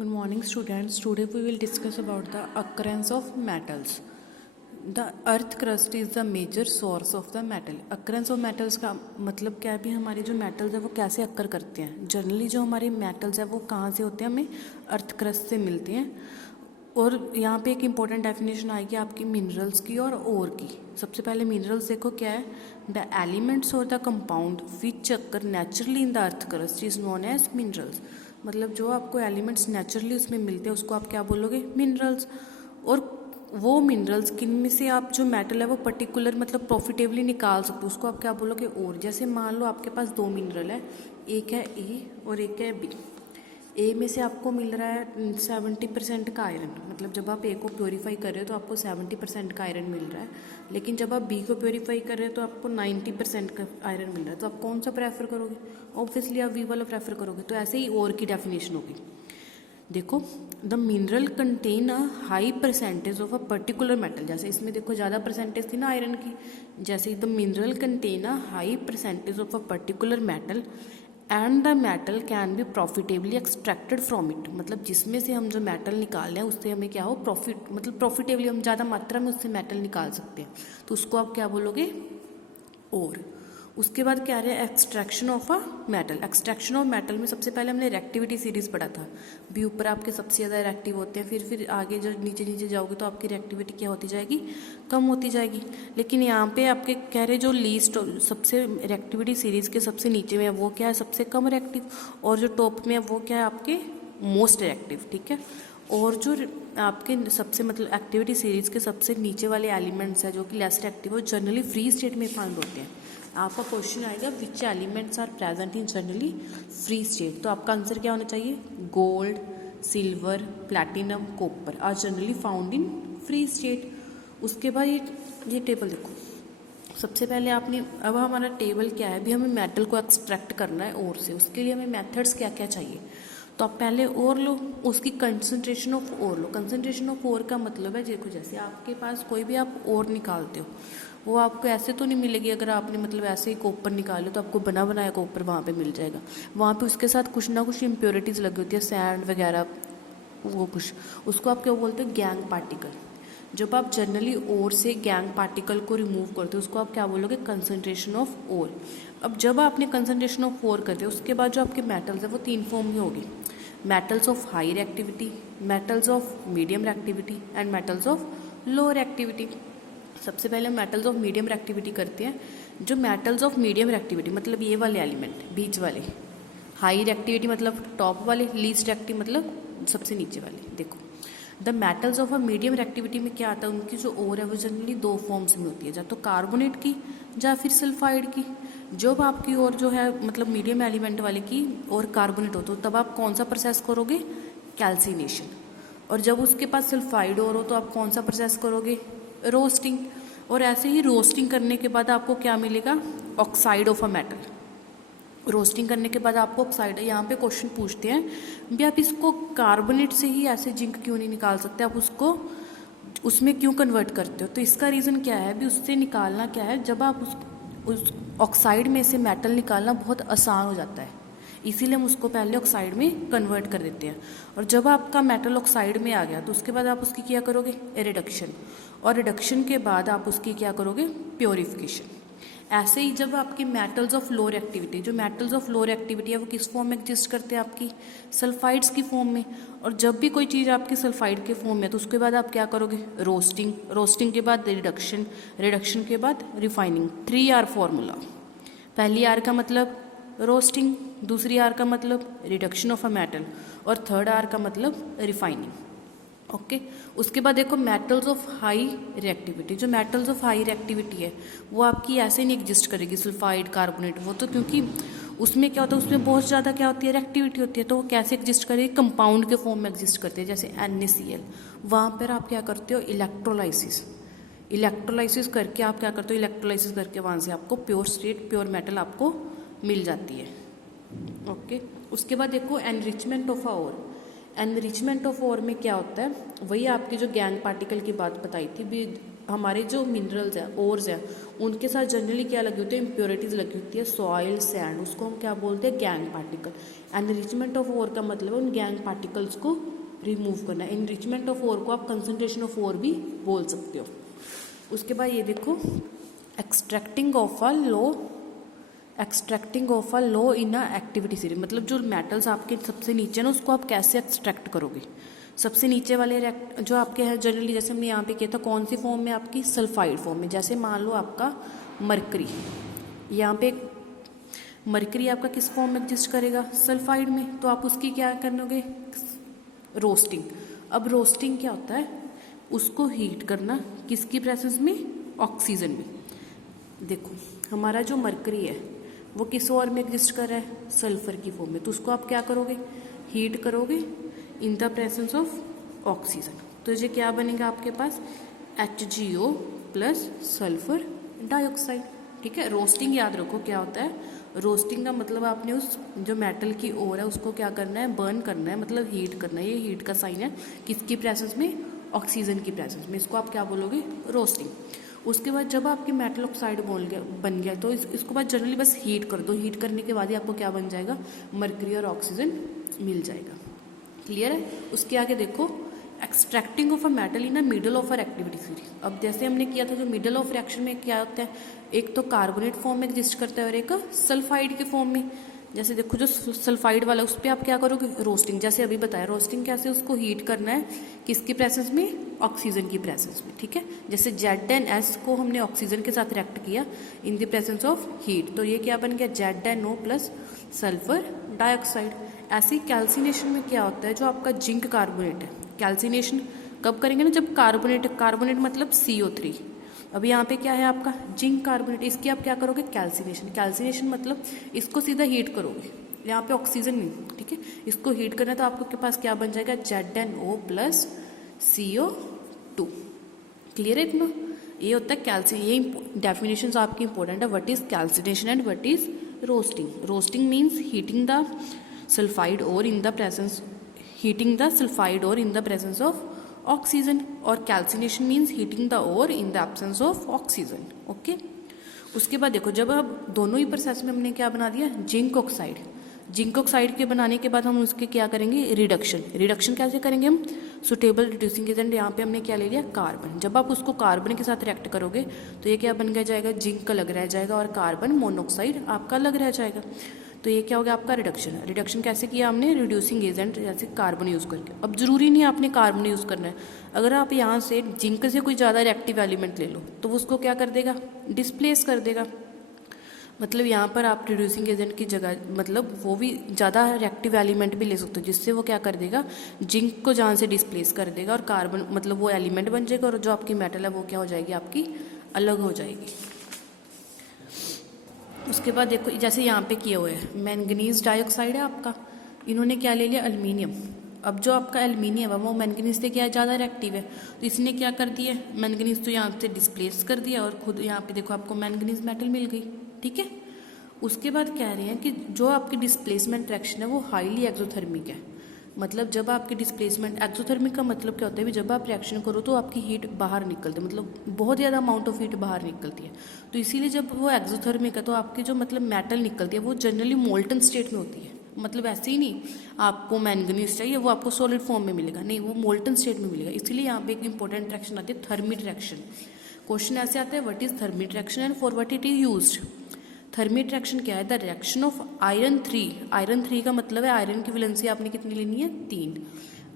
Good morning, students. Today we will discuss about the occurrence of metals. The earth crust is the major source of the metal. Occurrence of metals का मतलब क्या है भी हमारी जो metals है वो कैसे अक्कर करते हैं. जनरली जो हमारे metals है वो कहाँ से होते हैं, हमें अर्थ क्रस्ट से मिलते हैं. और यहाँ पे एक इम्पॉर्टेंट डेफिनेशन आएगी आपकी मिनरल्स की और ओर की. सबसे पहले मिनरल्स देखो क्या है. द एलिमेंट्स और the compound which occur naturally in the earth crust is known as minerals. मतलब जो आपको एलिमेंट्स नेचुरली उसमें मिलते हैं उसको आप क्या बोलोगे, मिनरल्स. और वो मिनरल्स किन में से आप जो मेटल है वो पर्टिकुलर मतलब प्रॉफिटेबली निकाल सकते हो उसको आप क्या बोलोगे, और. जैसे मान लो आपके पास दो मिनरल है, एक है ए और एक है बी. ए में से आपको मिल रहा है 70% का आयरन. मतलब जब आप ए को प्योरीफाई कर रहे हो तो आपको 70% का आयरन मिल रहा है. लेकिन जब आप बी को प्योरीफाई कर रहे हो तो आपको 90% का आयरन मिल रहा है. तो आप कौन सा प्रेफर करोगे, ऑब्वियसली आप बी वाला प्रेफर करोगे. तो ऐसे ही और की डेफिनेशन होगी. देखो, the mineral contain a high percentage of a particular metal. जैसे इसमें देखो ज़्यादा परसेंटेज थी ना आयरन की. जैसे the mineral contain a high percentage of a particular metal and the metal can be profitably extracted from it. मतलब जिसमें से हम जो मेटल निकाल रहे हैं उससे हमें क्या हो, प्रॉफिट. मतलब प्रॉफिटेबली हम ज़्यादा मात्रा में उससे मेटल निकाल सकते हैं. तो उसको आप क्या बोलोगे, और. उसके बाद क्या है, extraction of a metal. Extraction of metal में सबसे पहले हमने रिएक्टिविटी सीरीज पढ़ा था. भी ऊपर आपके सबसे ज़्यादा रिएक्टिव होते हैं, फिर आगे जब नीचे नीचे जाओगे तो आपकी रिएक्टिविटी क्या होती जाएगी, कम होती जाएगी. लेकिन यहाँ पे आपके कह रहे जो लीस्ट सबसे रिएक्टिविटी सीरीज के सबसे नीचे में है वो क्या है, सबसे कम रिएक्टिव. और जो टॉप में है वो क्या है, आपके मोस्ट रिएक्टिव. ठीक है. और जो आपके सबसे मतलब एक्टिविटी सीरीज के सबसे नीचे वाले एलिमेंट्स हैं जो कि लेस रिएक्टिव वो जनरली फ्री स्टेट में फाउंड होते हैं. आपका क्वेश्चन आएगा which elements are present in generally free state. तो आपका आंसर क्या होना चाहिए, gold, silver, platinum, copper are generally found in free state. उसके बाद ये टेबल देखो. सबसे पहले आपने, अब हमारा टेबल क्या है भी, हमें मेटल को एक्सट्रैक्ट करना है और से. उसके लिए हमें मेथड्स क्या क्या चाहिए. तो आप पहले और लो, उसकी कंसंट्रेशन ऑफ और लो. कंसंट्रेशन ऑफ और का मतलब है, देखो जैसे आपके पास कोई भी आप और निकालते हो वो आपको ऐसे तो नहीं मिलेगी. अगर आपने मतलब ऐसे ही कॉपर निकाले तो आपको बना बनाया कॉपर वहाँ पे मिल जाएगा. वहाँ पे उसके साथ कुछ ना कुछ इम्प्योरिटीज़ लगी होती है, सैंड वगैरह वो कुछ. उसको आप क्या बोलते हो, गैंग पार्टिकल. जब आप जनरली ओर से गैंग पार्टिकल को रिमूव करते हो उसको आप क्या बोलोगे, कंसंट्रेशन ऑफ ओर. अब जब आपने कंसंट्रेशन ऑफ ओर कर दिया उसके बाद जो आपके मेटल्स है वो तीन फॉर्म में होगी. Metals of high reactivity, metals of medium reactivity and metals of low reactivity. सबसे पहले मेटल्स ऑफ मीडियम रिएक्टिविटी करते हैं. जो मेटल्स ऑफ मीडियम रिएक्टिविटी मतलब ये वाले एलिमेंट बीच वाले. हाई रिएक्टिविटी मतलब टॉप वाले, लीस्ट रिएक्टिव मतलब सबसे नीचे वाले. देखो, the metals of a medium reactivity में क्या आता है, उनकी जो ओर है वो जनरली दो फॉर्म्स में होती है, या तो कार्बोनेट की या फिर सल्फाइड की. जब आपकी ओर जो है मतलब मीडियम एलिमेंट वाले की और कार्बोनेट हो तो तब आप कौन सा प्रोसेस करोगे, कैल्सिनेशन. और जब उसके पास सल्फाइड ओर हो तो आप कौन सा प्रोसेस करोगे, रोस्टिंग. और ऐसे ही रोस्टिंग करने के बाद आपको क्या मिलेगा, oxide of a metal. Roasting करने के बाद आपको ऑक्साइड, यहाँ पे क्वेश्चन पूछते हैं भी आप इसको कार्बोनेट से ही ऐसे जिंक क्यों नहीं निकाल सकते, आप उसको उसमें क्यों कन्वर्ट करते हो. तो इसका रीज़न क्या है भी, उससे निकालना क्या है, जब आप उस ऑक्साइड में से मेटल निकालना बहुत आसान हो जाता है, इसीलिए हम उसको पहले ऑक्साइड में कन्वर्ट कर देते हैं. और जब आपका मेटल ऑक्साइड में आ गया तो उसके बाद आप उसकी क्या करोगे, रिडक्शन. और रिडक्शन के बाद आप उसकी क्या करोगे, प्योरीफिकेशन. ऐसे ही जब आपके मेटल्स ऑफ लो रिएक्टिविटी, जो मेटल्स ऑफ लो रिएक्टिविटी है वो किस फॉर्म में एग्जिस्ट करते हैं, आपकी सल्फाइड्स की फॉर्म में. और जब भी कोई चीज़ आपकी सल्फाइड के फॉर्म में तो उसके बाद आप क्या करोगे, रोस्टिंग. रोस्टिंग के बाद रिडक्शन, रिडक्शन के बाद रिफाइनिंग. 3R formula. पहली R का मतलब रोस्टिंग, दूसरी R का मतलब रिडक्शन ऑफ अ मेटल और थर्ड R का मतलब रिफाइनिंग. ओके. उसके बाद देखो मेटल्स ऑफ हाई रिएक्टिविटी. जो मेटल्स ऑफ हाई रिएक्टिविटी है वो आपकी ऐसे नहीं एग्जिस्ट करेगी, सल्फाइड, कार्बोनेट, वो तो क्योंकि उसमें क्या होता है, उसमें बहुत ज़्यादा क्या होती है, रिएक्टिविटी होती है. तो वो कैसे एग्जिस्ट करेगी, कंपाउंड के फॉर्म में एग्जिस्ट करते हैं, जैसे NaCl. वहाँ पर आप क्या करते हो, इलेक्ट्रोलाइसिस. इलेक्ट्रोलाइसिस करके आप क्या करते हो, इलेक्ट्रोलाइसिस करके वहाँ से आपको प्योर स्टेट प्योर मेटल आपको मिल जाती है. ओके. उसके बाद देखो enrichment of ore. Enrichment of ore में क्या होता है, वही आपकी जो गैंग पार्टिकल की बात बताई थी भी, हमारे जो मिनरल्स हैं, ओर्स हैं, उनके साथ जनरली क्या लगी होती है, इम्प्योरिटीज लगी होती है, सॉइल, सैंड, उसको हम क्या बोलते हैं, gangue particle. Enrichment of ore का मतलब है उन गैंग पार्टिकल्स को रिमूव करना। इनरिचमेंट ऑफ ओर को आप कंसंट्रेशन ऑफ ओर भी बोल सकते हो। उसके बाद ये देखो, extracting of a low in a activity series, मतलब जो मेटल्स आपके सबसे नीचे ना उसको आप कैसे एक्सट्रैक्ट करोगे। सबसे नीचे वाले जो आपके हैं जनरली, जैसे हमने यहाँ पे किया था, कौन सी फॉर्म में, आपकी सल्फाइड फॉर्म में। जैसे मान लो आपका मरकरी, यहाँ पे मरकरी आपका किस फॉर्म में एग्जिस्ट करेगा, सल्फाइड में, तो आप उसकी क्या करोगे, रोस्टिंग। अब रोस्टिंग क्या होता है, उसको हीट करना, किसकी प्रेजेंस में, ऑक्सीजन में। देखो हमारा जो मरकरी है वो किस और में एग्जिस्ट कर रहा है, सल्फर की फॉर्म में, तो उसको आप क्या करोगे, हीट करोगे इन द प्रेजेंस ऑफ ऑक्सीजन। तो ये क्या बनेगा आपके पास, HgO प्लस सल्फर डाइऑक्साइड। ठीक है, रोस्टिंग याद रखो क्या होता है, रोस्टिंग का मतलब आपने उस जो मेटल की ओर है उसको क्या करना है, बर्न करना है, मतलब हीट करना है। ये हीट का साइन है किसकी प्रेजेंस में, ऑक्सीजन की प्रेजेंस में, इसको आप क्या बोलोगे, रोस्टिंग। उसके बाद जब आपकी मेटल ऑक्साइड बन गया तो इसको बाद जनरली बस हीट कर दो, हीट करने के बाद ही आपको क्या बन जाएगा, मरकरी और ऑक्सीजन मिल जाएगा। क्लियर है। उसके आगे देखो, extracting of a metal in a middle of reactivity series. अब जैसे हमने किया था, जो मिडल ऑफ रिएक्शन में क्या होता है, एक तो कार्बोनेट फॉर्म में एग्जिस्ट करता है और एक सल्फाइड के फॉर्म में। जैसे देखो जो सल्फाइड वाला उस पर आप क्या करोगे, रोस्टिंग। जैसे अभी बताया रोस्टिंग कैसे, उसको हीट करना है किसकी प्रेजेंस में, ऑक्सीजन की प्रेजेंस में। ठीक है, जैसे ZnS को हमने ऑक्सीजन के साथ रिएक्ट किया इन द प्रेजेंस ऑफ हीट, तो ये क्या बन गया, ZnO प्लस सल्फर डाइऑक्साइड। ऐसे ही कैल्सिनेशन में क्या होता है, जो आपका जिंक कार्बोनेट है, कैल्सिनेशन कब करेंगे ना, जब कार्बोनेट मतलब CO3। अब यहाँ पे क्या है आपका जिंक कार्बोनेट, इसकी आप क्या करोगे, कैल्सिनेशन मतलब इसको सीधा हीट करोगे, यहाँ पे ऑक्सीजन नहीं। ठीक है, इसको हीट करना तो आपके पास क्या बन जाएगा, ZnO प्लस CO2। क्लियर है इतना। ये होता है कैल्सिन, ये डेफिनेशन आपकी इंपॉर्टेंट है, what is calcination and what is roasting. Roasting means heating the sulphide ore in the presence of oxygen, और calcination means heating the ore in the absence of oxygen. Okay, उसके बाद देखो, जब अब दोनों ही process में हमने क्या बना दिया, जिंक ऑक्साइड के बनाने के बाद हम उसके क्या करेंगे, रिडक्शन कैसे करेंगे हम, सुटेबल रिड्यूसिंग एजेंट, यहाँ पे हमने क्या ले लिया, कार्बन। जब आप उसको कार्बन के साथ रिएक्ट करोगे तो ये क्या बन जाएगा, जिंक अलग रह जाएगा और कार्बन मोनोऑक्साइड आपका अलग रह जाएगा। तो ये क्या हो गया आपका रिडक्शन कैसे किया हमने, रिड्यूसिंग एजेंट जैसे कार्बन यूज़ करके। अब जरूरी नहीं आपने कार्बन यूज़ करना है, अगर आप यहाँ से जिंक से कोई ज़्यादा रिएक्टिव एलिमेंट ले लो तो उसको क्या कर देगा, डिस्प्लेस कर देगा। मतलब यहाँ पर आप रिड्यूसिंग एजेंट की जगह मतलब वो भी ज़्यादा रिएक्टिव एलिमेंट भी ले सकते हो, जिससे वो क्या कर देगा, जिंक को जहाँ से डिस्प्लेस कर देगा और कार्बन मतलब वो एलिमेंट बन जाएगा, और जो आपकी मेटल है वो क्या हो जाएगी, आपकी अलग हो जाएगी। उसके बाद देखो, जैसे यहाँ पे किए हुए हैं, मैंगनीज डाइऑक्साइड है आपका, इन्होंने क्या ले लिया, एल्युमिनियम। अब जो आपका एल्युमिनियम है वो मैंगनीज से क्या है, ज़्यादा रिएक्टिव है, तो इसने क्या कर दिया, मैंगनीज तो यहाँ से डिस्प्लेस कर दिया और खुद यहाँ पे देखो आपको मैंगनीज मेटल मिल गई। ठीक है, उसके बाद कह रहे हैं कि जो आपकी डिस्प्लेसमेंट रिएक्शन है वो हाईली एक्सोथर्मिक है। मतलब जब आपकी डिस्प्लेसमेंट, एक्सोथर्मिक का मतलब क्या होता है, जब आप रिएक्शन करो तो आपकी हीट बाहर निकलती है, मतलब बहुत ज़्यादा अमाउंट ऑफ हीट बाहर निकलती है। तो इसीलिए जब वो एक्सोथर्मिक है तो आपकी जो मतलब मेटल निकलती है वो जनरली मोल्टन स्टेट में होती है। मतलब ऐसे ही नहीं आपको मैंगनीज चाहिए वो आपको सॉलिड फॉर्म में मिलेगा, नहीं, वो मोल्टन स्टेट में मिलेगा। इसीलिए यहाँ पे एक इंपॉर्टेंट रिएक्शन आती है, थर्मिट रिएक्शन। क्वेश्चन ऐसे आता है, what is thermite reaction and for what it is used. Thermite reaction क्या है, द रिएक्शन ऑफ आयरन 3 का मतलब है आयरन की वैलेंसी आपने कितनी लेनी है, 3,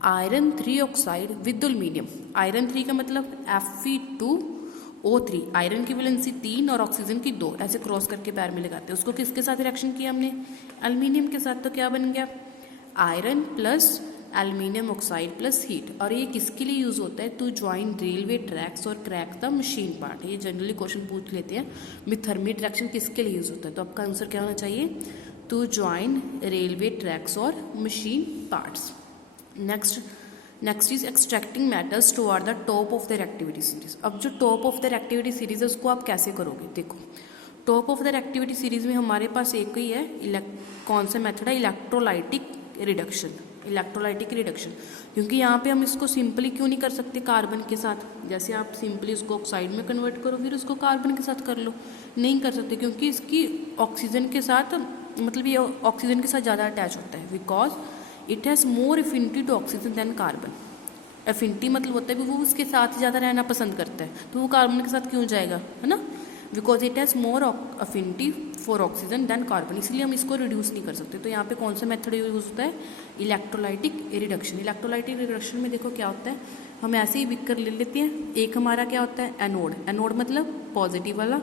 iron 3 oxide with aluminium. Iron 3 का मतलब Fe2O3, आयरन की वैलेंसी 3 और ऑक्सीजन की 2, ऐसे क्रॉस करके पैर में लगाते हैं। उसको किसके साथ रिएक्शन किया हमने, एल्युमिनियम के साथ, तो क्या बन गया, iron plus aluminium oxide plus heat. और ये किसके लिए यूज होता है, टू ज्वाइन रेलवे ट्रैक्स और क्रैक द मशीन पार्ट। ये जनरली क्वेश्चन पूछ लेते हैं, विथ थर्मिट रिएक्शन किसके लिए यूज होता है, तो आपका आंसर क्या होना चाहिए, टू ज्वाइन रेलवे ट्रैक्स और machine parts. Next is extracting metals toward the top of the reactivity series. अब जो top of the reactivity series है उसको आप कैसे करोगे, देखो top of the reactivity series में हमारे पास एक ही है, कौन सा मेथड है, इलेक्ट्रोलाइटिक रिडक्शन। Electrolytic reduction. क्योंकि यहाँ पे हम इसको सिंपली क्यों नहीं कर सकते कार्बन के साथ, जैसे आप सिंपली उसको ऑक्साइड में कन्वर्ट करो फिर उसको कार्बन के साथ कर लो, नहीं कर सकते क्योंकि इसकी ऑक्सीजन के साथ मतलब ये ऑक्सीजन के साथ ज़्यादा अटैच होता है, because it has more affinity to oxygen than carbon. Affinity मतलब होता है कि वो उसके साथ ज़्यादा रहना पसंद करता है, तो वो कार्बन के साथ क्यों जाएगा, है ना, because it has more affinity for oxygen than carbon, इसलिए हम इसको रिड्यूस नहीं कर सकते। तो यहाँ पे कौन सा मेथड यूज होता है, इलेक्ट्रोलाइटिक रिडक्शन। इलेक्ट्रोलाइटिक रिडक्शन में देखो क्या होता है, हम ऐसे ही बिकर ले लेते हैं, एक हमारा क्या होता है एनोड, एनोड मतलब पॉजिटिव वाला,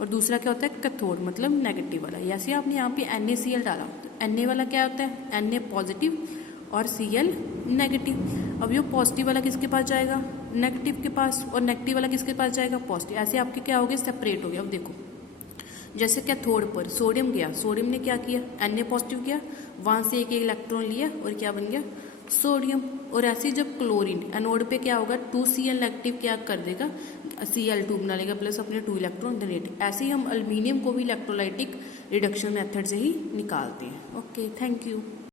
और दूसरा क्या होता है कैथोड मतलब नेगेटिव वाला। ऐसे आपने यहाँ पे NaCl डाला, तो Na वाला क्या होता है, Na पॉजिटिव और Cl नेगेटिव। अब ये पॉजिटिव वाला किसके पास जाएगा, नेगेटिव के पास, और नेगेटिव वाला किसके पास जाएगा, पॉजिटिव। ऐसे आपके क्या हो गए, सेपरेट हो गया। अब देखो जैसे कैथोड पर सोडियम गया, सोडियम ने क्या किया, Na पॉजिटिव किया, वहाँ से एक इलेक्ट्रॉन लिया और क्या बन गया, सोडियम। और ऐसे जब क्लोरीन एनोड पे क्या होगा, 2Cl नेगेटिव क्या कर देगा, Cl2 बना लेगा प्लस अपने 2 इलेक्ट्रॉन देने। ऐसे ही हम एल्यूमिनियम को भी इलेक्ट्रोलाइटिक रिडक्शन मेथड से ही निकालते हैं। Okay, thank you.